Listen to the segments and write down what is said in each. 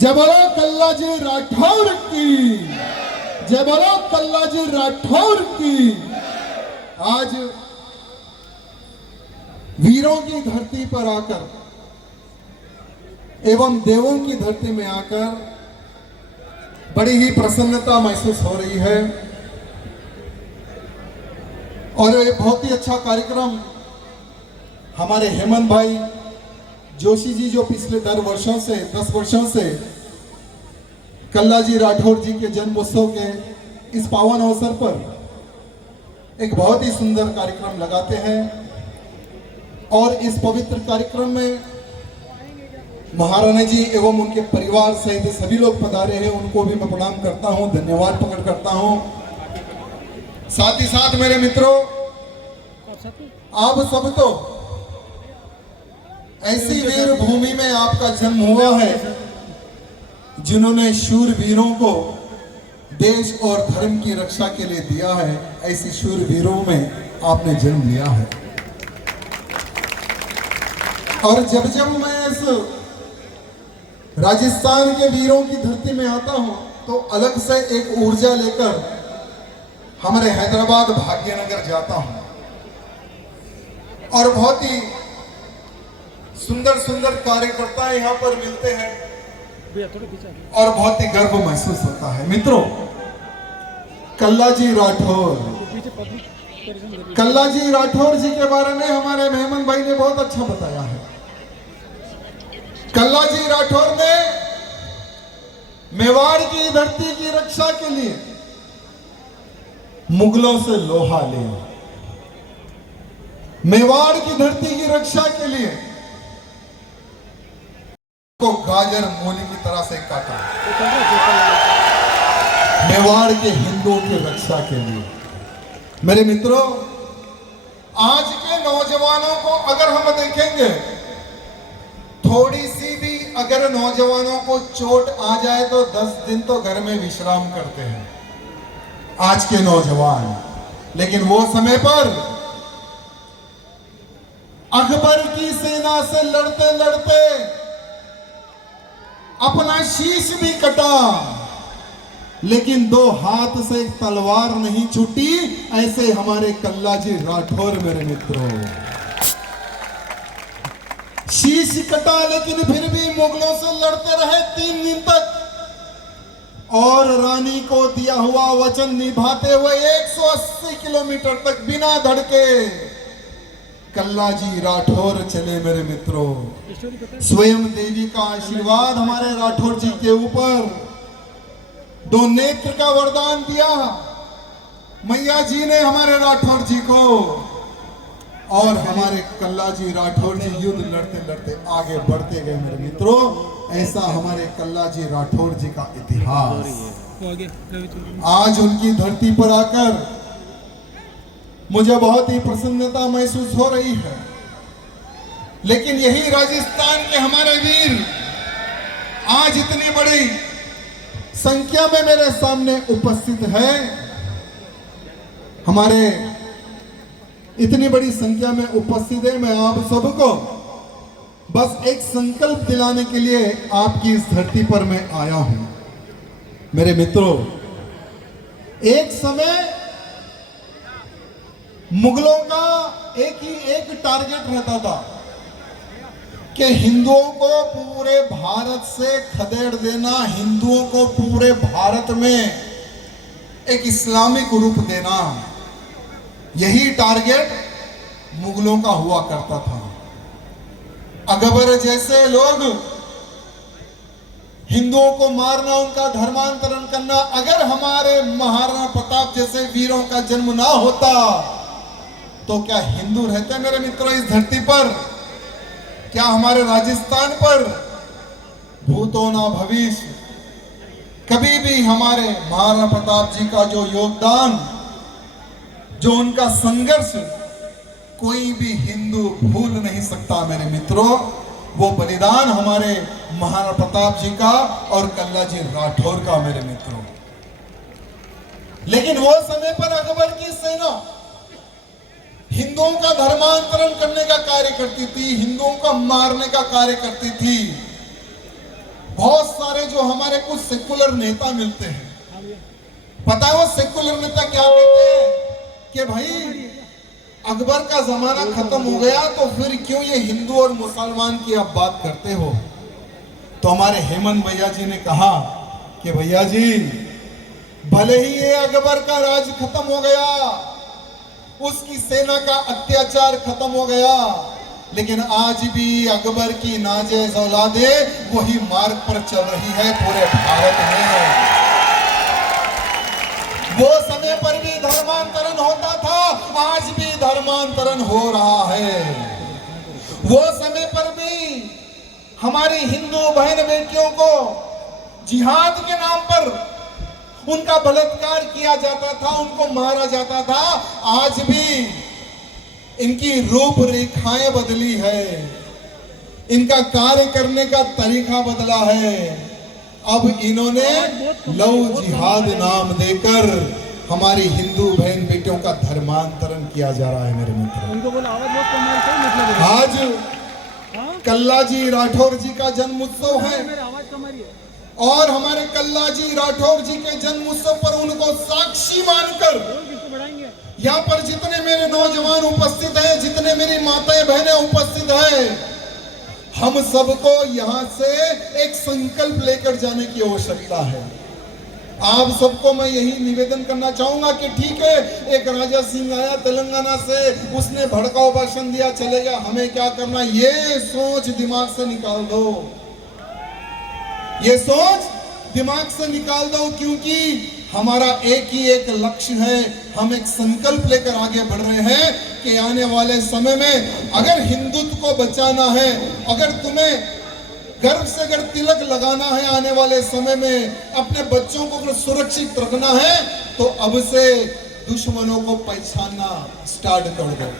जय बोलो कल्लाजी राठौर की, जय बोलो कल्लाजी राठौर की। आज वीरों की धरती पर आकर एवं देवों की धरती में आकर बड़ी ही प्रसन्नता महसूस हो रही है और ये बहुत ही अच्छा कार्यक्रम हमारे हेमंत भाई जोशी जी जो पिछले 10 वर्षों से कल्लाजी राठौर जी के जन्मोत्सव के इस पावन अवसर पर एक बहुत ही सुंदर कार्यक्रम लगाते हैं और इस पवित्र कार्यक्रम में महाराणा जी एवं उनके परिवार सहित सभी लोग पधारे हैं। उनको भी मैं प्रणाम करता हूं, धन्यवाद प्रकट करता हूं। साथ ही साथ मेरे मित्रों, आप सब तो ऐसी वीर भूमि में आपका जन्म हुआ है जिन्होंने शूर वीरों को देश और धर्म की रक्षा के लिए दिया है। ऐसी शूर वीरों में आपने जन्म लिया है और जब जब मैं इस राजस्थान के वीरों की धरती में आता हूं तो अलग से एक ऊर्जा लेकर हमारे हैदराबाद भाग्यनगर जाता हूं और बहुत ही सुंदर सुंदर कार्यकर्ता यहाँ पर मिलते हैं और बहुत ही गर्व महसूस होता है। मित्रों, कल्लाजी राठौर जी के बारे में हमारे मेहमान भाई ने बहुत अच्छा बताया है। कल्लाजी राठौर ने मेवाड़ की धरती की रक्षा के लिए मुगलों से लोहा लिया, मेवाड़ की धरती की रक्षा के लिए को गाजर मूली की तरह से काटा, मेवाड़ के हिंदुओं की रक्षा के लिए। मेरे मित्रों, आज के नौजवानों को अगर हम देखेंगे, थोड़ी सी भी अगर नौजवानों को चोट आ जाए तो 10 दिन तो घर में विश्राम करते हैं आज के नौजवान। लेकिन वो समय पर अकबर की सेना से लड़ते लड़ते अपना शीश भी कटा, लेकिन 2 हाथ से तलवार नहीं छूटी। ऐसे हमारे कल्लाजी राठौर मेरे मित्रों, शीश कटा लेकिन फिर भी मुगलों से लड़ते रहे 3 दिन तक और रानी को दिया हुआ वचन निभाते हुए 180 किलोमीटर तक बिना धड़के कल्लाजी राठौर चले। मेरे मित्रों, स्वयं देवी का आशीर्वाद हमारे राठौर जी के ऊपर, 2 नेत्र का वरदान दिया मैया जी ने हमारे राठौर जी को और हमारे कल्लाजी राठौर जी युद्ध लड़ते लड़ते आगे बढ़ते गए। मेरे मित्रों, ऐसा हमारे कल्लाजी राठौर जी का इतिहास। आज उनकी धरती पर आकर मुझे बहुत ही प्रसन्नता महसूस हो रही है। लेकिन यही राजस्थान के हमारे वीर आज इतनी बड़ी संख्या में मेरे सामने उपस्थित है। हमारे इतनी बड़ी संख्या में उपस्थित है। मैं आप सबको बस एक संकल्प दिलाने के लिए आपकी इस धरती पर मैं आया हूं। मेरे मित्रों, एक समय मुगलों का एक टारगेट रहता था कि हिंदुओं को पूरे भारत से खदेड़ देना, हिंदुओं को पूरे भारत में एक इस्लामिक रूप देना। यही टारगेट मुगलों का हुआ करता था। अकबर जैसे लोग हिंदुओं को मारना, उनका धर्मांतरण करना। अगर हमारे महाराणा प्रताप जैसे वीरों का जन्म ना होता तो क्या हिंदू रहते मेरे मित्रों इस धरती पर? क्या हमारे राजस्थान पर? भूतो ना भविष्य। कभी भी हमारे महाराणा प्रताप जी का जो योगदान, जो उनका संघर्ष कोई भी हिंदू भूल नहीं सकता मेरे मित्रों। वो बलिदान हमारे महाराणा प्रताप जी का और कल्लाजी राठौर का मेरे मित्रों। लेकिन वो समय पर अकबर की सेना हिंदुओं का धर्मांतरण करने का कार्य करती थी, हिंदुओं को मारने का कार्य करती थी। बहुत सारे जो हमारे कुछ सेकुलर नेता मिलते हैं, पता है वो सेकुलर नेता क्या कहते हैं कि भाई अकबर का जमाना खत्म हो गया तो फिर क्यों ये हिंदू और मुसलमान की आप बात करते हो। तो हमारे हेमंत भैया जी ने कहा कि भैया जी भले ही ये अकबर का राज खत्म हो गया, उसकी सेना का अत्याचार खत्म हो गया, लेकिन आज भी अकबर की नाजायज औलादें वही मार्ग पर चल रही है पूरे भारत में। वो समय पर भी धर्मांतरण होता था, आज भी धर्मांतरण हो रहा है। वो समय पर भी हमारी हिंदू बहन बेटियों को जिहाद के नाम पर उनका बलात्कार किया जाता था, उनको मारा जाता था। आज भी इनकी रूपरेखाएं बदली है, इनका कार्य करने का तरीका बदला है। अब इन्होंने लव जिहाद नाम देकर हमारी हिंदू बहन बेटियों का धर्मांतरण किया जा रहा है मेरे मित्र। आज कल्लाजी राठौर जी का जन्म उत्सव है और हमारे कल्लाजी राठौर जी के जन्म उत्सव पर उनको साक्षी मानकर यहाँ पर जितने मेरे नौजवान उपस्थित हैं, जितने मेरी माताएं बहनें उपस्थित हैं, हम सबको यहाँ से एक संकल्प लेकर जाने की आवश्यकता है। आप सबको मैं यही निवेदन करना चाहूंगा कि ठीक है, एक राजा सिंह आया तेलंगाना से, उसने भड़काऊ भाषण दिया, चले गया, हमें क्या करना, ये सोच दिमाग से निकाल दो, ये सोच दिमाग से निकाल दो, क्योंकि हमारा एक ही एक लक्ष्य है। हम एक संकल्प लेकर आगे बढ़ रहे हैं कि आने वाले समय में अगर हिंदुत्व को बचाना है, अगर तुम्हें गर्व से अगर तिलक लगाना है, आने वाले समय में अपने बच्चों को अगर सुरक्षित रखना है, तो अब से दुश्मनों को पहचानना स्टार्ट कर दो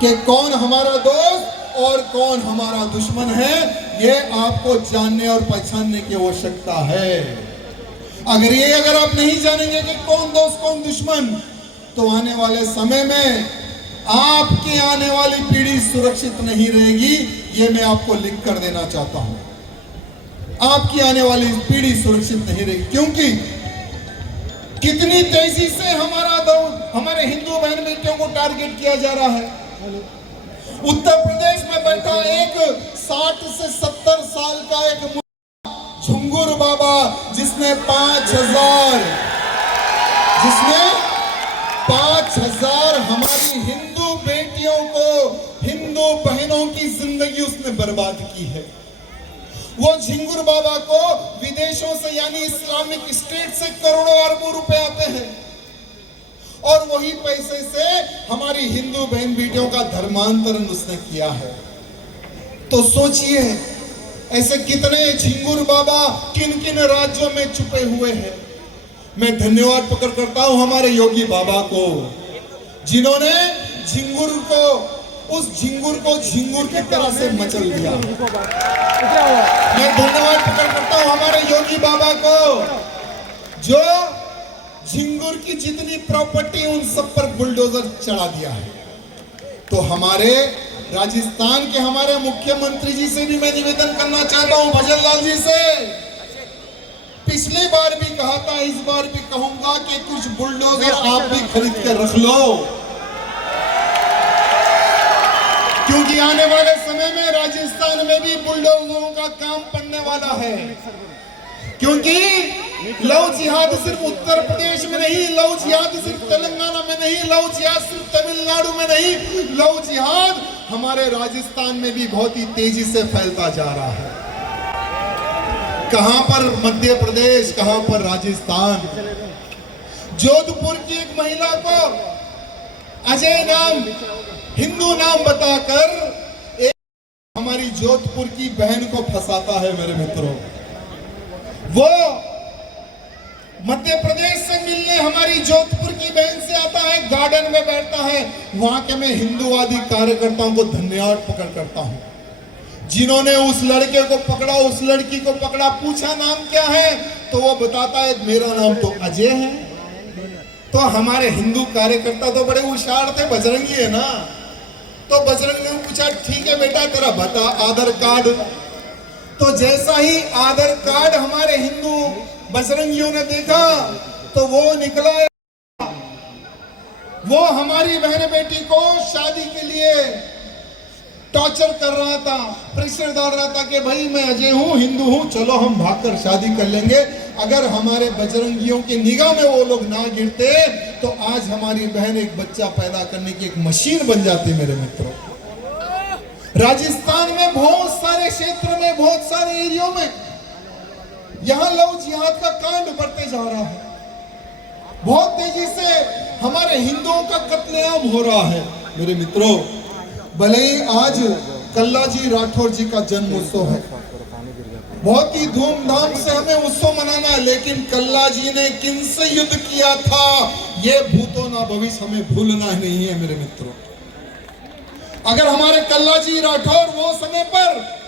कि कौन हमारा दोस्त और कौन हमारा दुश्मन है। ये आपको जानने और पहचानने की आवश्यकता है। अगर आप नहीं जानेंगे कि कौन दोस्त कौन दुश्मन, तो आने वाले समय में आपकी आने वाली पीढ़ी सुरक्षित नहीं रहेगी। ये मैं आपको लिख कर देना चाहता हूं। आपकी आने वाली पीढ़ी सुरक्षित नहीं रहेगी, क्योंकि कितनी तेजी से हमारे हिंदू बहन बेटियों को टारगेट किया जा रहा है। उत्तर प्रदेश में बैठा एक 60 से 70 साल का एक झुंगुर बाबा, जिसने 5,000 हमारी हिंदू बेटियों को, हिंदू बहनों की जिंदगी उसने बर्बाद की है। वो झिंगुर बाबा को विदेशों से यानी इस्लामिक स्टेट से करोड़ों अरबों रुपए आते हैं और वही पैसे से हमारी हिंदू बहन बेटियों का धर्मांतरण उसने किया है। तो सोचिए ऐसे कितने झिंगुर बाबा किन किन राज्यों में छुपे हुए हैं। मैं धन्यवाद प्रकट करता हूं हमारे योगी बाबा को, जिन्होंने उस झिंगुर को झिंगुर की तरह से मचल दिया। मैं धन्यवाद प्रकट करता हूं हमारे योगी बाबा को, जो झिंगुर की जितनी प्रॉपर्टी उन सब पर बुलडोजर चढ़ा दिया है। तो हमारे राजस्थान के हमारे मुख्यमंत्री जी से भी मैं निवेदन करना चाहता हूं, भजन लाल जी से। पिछली बार भी कहा था, इस बार भी कहूंगा कि कुछ बुलडोजर आप भी खरीद के रख लो, क्योंकि आने वाले समय में राजस्थान में भी बुलडोजरों का काम पड़ने वाला है। क्योंकि लव जिहाद सिर्फ उत्तर प्रदेश में नहीं, लव जिहाद सिर्फ तेलंगाना में नहीं, लव जिहाद सिर्फ तमिलनाडु में नहीं, लव जिहाद हमारे राजस्थान में भी बहुत ही तेजी से फैलता जा रहा है। कहां पर मध्य प्रदेश, कहां पर राजस्थान। जोधपुर की एक महिला को अजय नाम, हिंदू नाम बताकर एक हमारी जोधपुर की बहन को फंसाता है मेरे मित्रों। वो मध्य प्रदेश से मिलने हमारी जोधपुर की बहन से आता है, गार्डन में बैठता है। वहां के मैं हिंदूवादी कार्यकर्ताओं को धन्यवाद प्रकट करता हूं, जिन्होंने उस लड़के को पकड़ा, उस लड़की को पकड़ा, पूछा नाम क्या है, तो वो बताता है मेरा नाम तो अजय है। तो हमारे हिंदू कार्यकर्ता तो बड़े होशियार थे, बजरंगी है ना, तो बजरंगी ने पूछा ठीक है बेटा तेरा बता आधार कार्ड। तो जैसा ही आधार कार्ड हमारे हिंदू बजरंगियों ने देखा तो वो निकला, वो हमारी बहन बेटी को शादी के लिए टॉर्चर कर रहा था, प्रेशर डाल रहा था कि भाई मैं अजय हूं, हिंदू हूं, चलो हम भागकर शादी कर लेंगे। अगर हमारे बजरंगियों की निगाह में वो लोग ना गिरते तो आज हमारी बहन एक बच्चा पैदा करने की एक मशीन बन जाती। मेरे मित्रों, राजस्थान में बहुत सारे क्षेत्र में, बहुत सारे एरियो में यहां लव जिहाद का कांड बढ़ते जा रहा है। बहुत तेजी से हमारे हिंदुओं का कत्लेआम हो रहा है। मेरे मित्रों, भले ही आज कल्लाजी राठौर जी का जन्म उत्सव है, बहुत ही धूमधाम से हमें उत्सव मनाना है, लेकिन कल्लाजी ने किनसे युद्ध किया था ये भूतो ना भविष्य हमें भूलना ही नहीं है। मेरे मित्रों, अगर हमारे कल्लाजी राठौर वो समय पर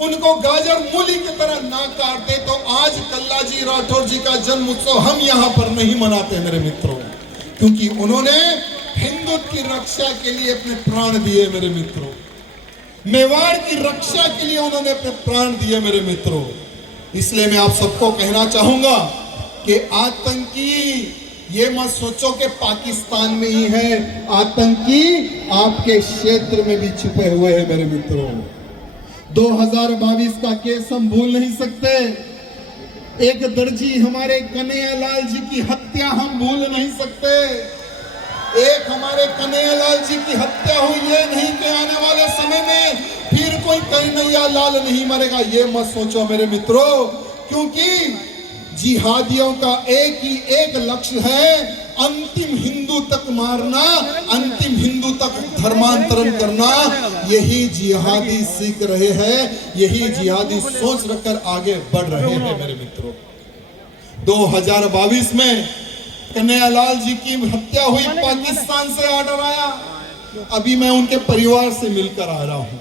उनको गाजर मूली की तरह ना काटते तो आज कल्लाजी राठौर जी का जन्म उत्सव हम यहां पर नहीं मनाते। मेरे मित्रों, क्योंकि उन्होंने हिंदुत्व की रक्षा के लिए अपने प्राण दिए। मेरे मित्रों, मेवाड़ की रक्षा के लिए उन्होंने अपने प्राण दिए। मेरे मित्रों, इसलिए मैं आप सबको कहना चाहूंगा कि आतंकी ये मत सोचो कि पाकिस्तान में ही है, आतंकी आपके क्षेत्र में भी छुपे हुए हैं। मेरे मित्रों, 2022 का केस हम भूल नहीं सकते। एक दर्जी हमारे कन्हैयालाल जी की हत्या हम भूल नहीं सकते। एक हमारे कन्हैयालाल जी की हत्या हुई, ये नहीं कि आने वाले समय में फिर कोई कन्हैयालाल नहीं मरेगा, ये मत सोचो मेरे मित्रों, क्योंकि जिहादियों का एक लक्ष्य है, अंतिम हिंदू तक मारना, अंतिम हिंदू तक धर्मांतरण करना। यही जिहादी सीख रहे हैं, यही जिहादी सोच रखकर आगे बढ़ रहे हैं। मेरे मित्रों, 2022 में कन्हैयालाल जी की हत्या हुई, पाकिस्तान से ऑर्डर आया। अभी मैं उनके परिवार से मिलकर आ रहा हूं।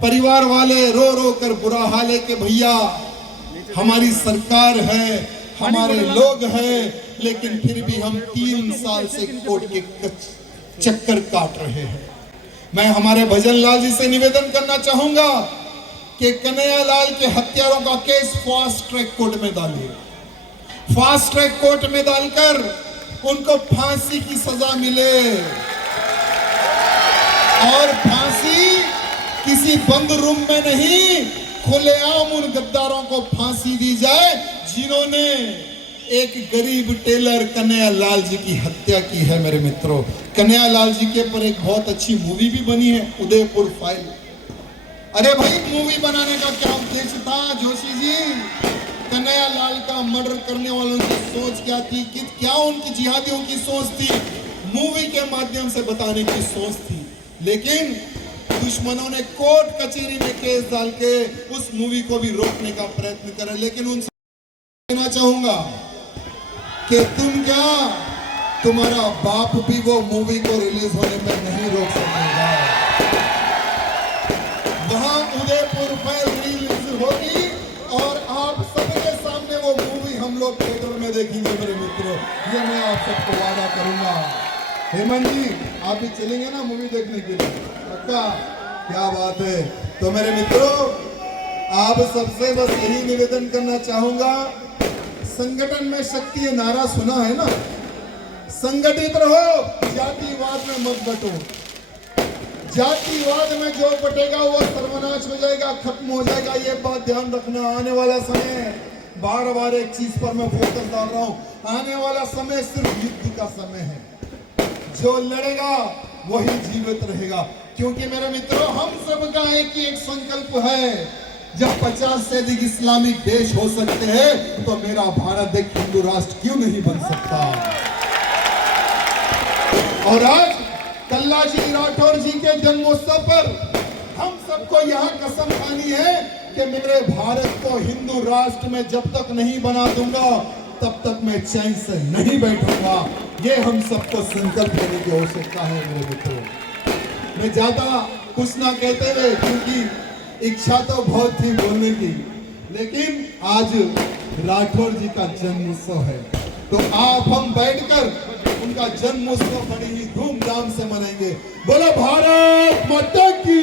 परिवार वाले रो रो कर बुरा हाल है कि भैया हमारी सरकार है, हमारे लोग हैं, लेकिन फिर भी हम 3 साल से कोर्ट के चक्कर काट रहे हैं। मैं हमारे भजनलाल जी से निवेदन करना चाहूंगा कि कन्हैयालाल के हत्यारों का केस फास्ट ट्रैक कोर्ट में डालिए। फास्ट ट्रैक कोर्ट में डालकर उनको फांसी की सजा मिले, और फांसी किसी बंद रूम में नहीं, खुलेआम उन गद्दारों को फांसी दी जाए जिन्होंने एक गरीब टेलर कन्हैयालाल जी की हत्या की है। मेरे मित्रों, कन्हैयालाल जी के ऊपर एक बहुत अच्छी मूवी भी बनी है, उदयपुर फाइल। अरे भाई, मूवी बनाने का क्या उद्देश्य था जोशी जी? कन्हैयालाल का मर्डर करने वालों की सोच क्या थी, कि क्या उनकी जिहादियों की सोच थी? मूवी के माध्यम से बताने की सोच थी, लेकिन दुश्मनों ने कोर्ट कचहरी में केस डाल के उस मूवी को भी रोकने का प्रयत्न करे। लेकिन उनसे कहना चाहूंगा कि तुम क्या, तुम्हारा बाप भी वो मूवी को रिलीज होने में नहीं रोक सकेगा। वहां उदयपुर फाइल रिलीज होगी और आप सबके सामने वो मूवी हम लोग थिएटर में देखेंगे। मेरे मित्रों, ये मैं आप सबको वादा करूंगा। हेमंत जी, आप भी चलेंगे ना मूवी देखने के लिए? पक्का? क्या बात है। तो मेरे मित्रों, आप सबसे बस यही निवेदन करना चाहूंगा, संगठन में शक्ति, ये नारा सुना है ना, संगठित रहो, जातिवाद में मत बटो। जातिवाद में जो बटेगा वो सर्वनाश हो जाएगा, खत्म हो जाएगा। ये बात ध्यान रखना। आने वाला समय, बार बार एक चीज पर मैं फोकस डाल रहा हूं, आने वाला समय सिर्फ युद्ध का समय है। जो लड़ेगा वही जीवित रहेगा, क्योंकि मेरे मित्रों, हम सबका एक ही एक संकल्प है, जब 50 से अधिक इस्लामिक देश हो सकते हैं तो मेरा भारत एक हिंदू राष्ट्र क्यों नहीं बन सकता? और आज कल्लाजी राठौर जी के जन्मोत्सव पर हम सबको यहाँ कसम खानी है कि मेरे भारत को हिंदू राष्ट्र में जब तक नहीं बना दूंगा तब तक मैं चैन से नहीं बैठूंगा। ये हम सबको संकल्प लेने की आवश्यकता है। मेरे मित्रों, मैं ज्यादा कुछ ना कहते हुए, क्योंकि इच्छा तो बहुत थी बोलने की, लेकिन आज राठौर जी का जन्म उत्सव है, तो आप हम बैठकर उनका जन्म उत्सव बड़ी ही धूमधाम से मनाएंगे। बोलो भारत माता की।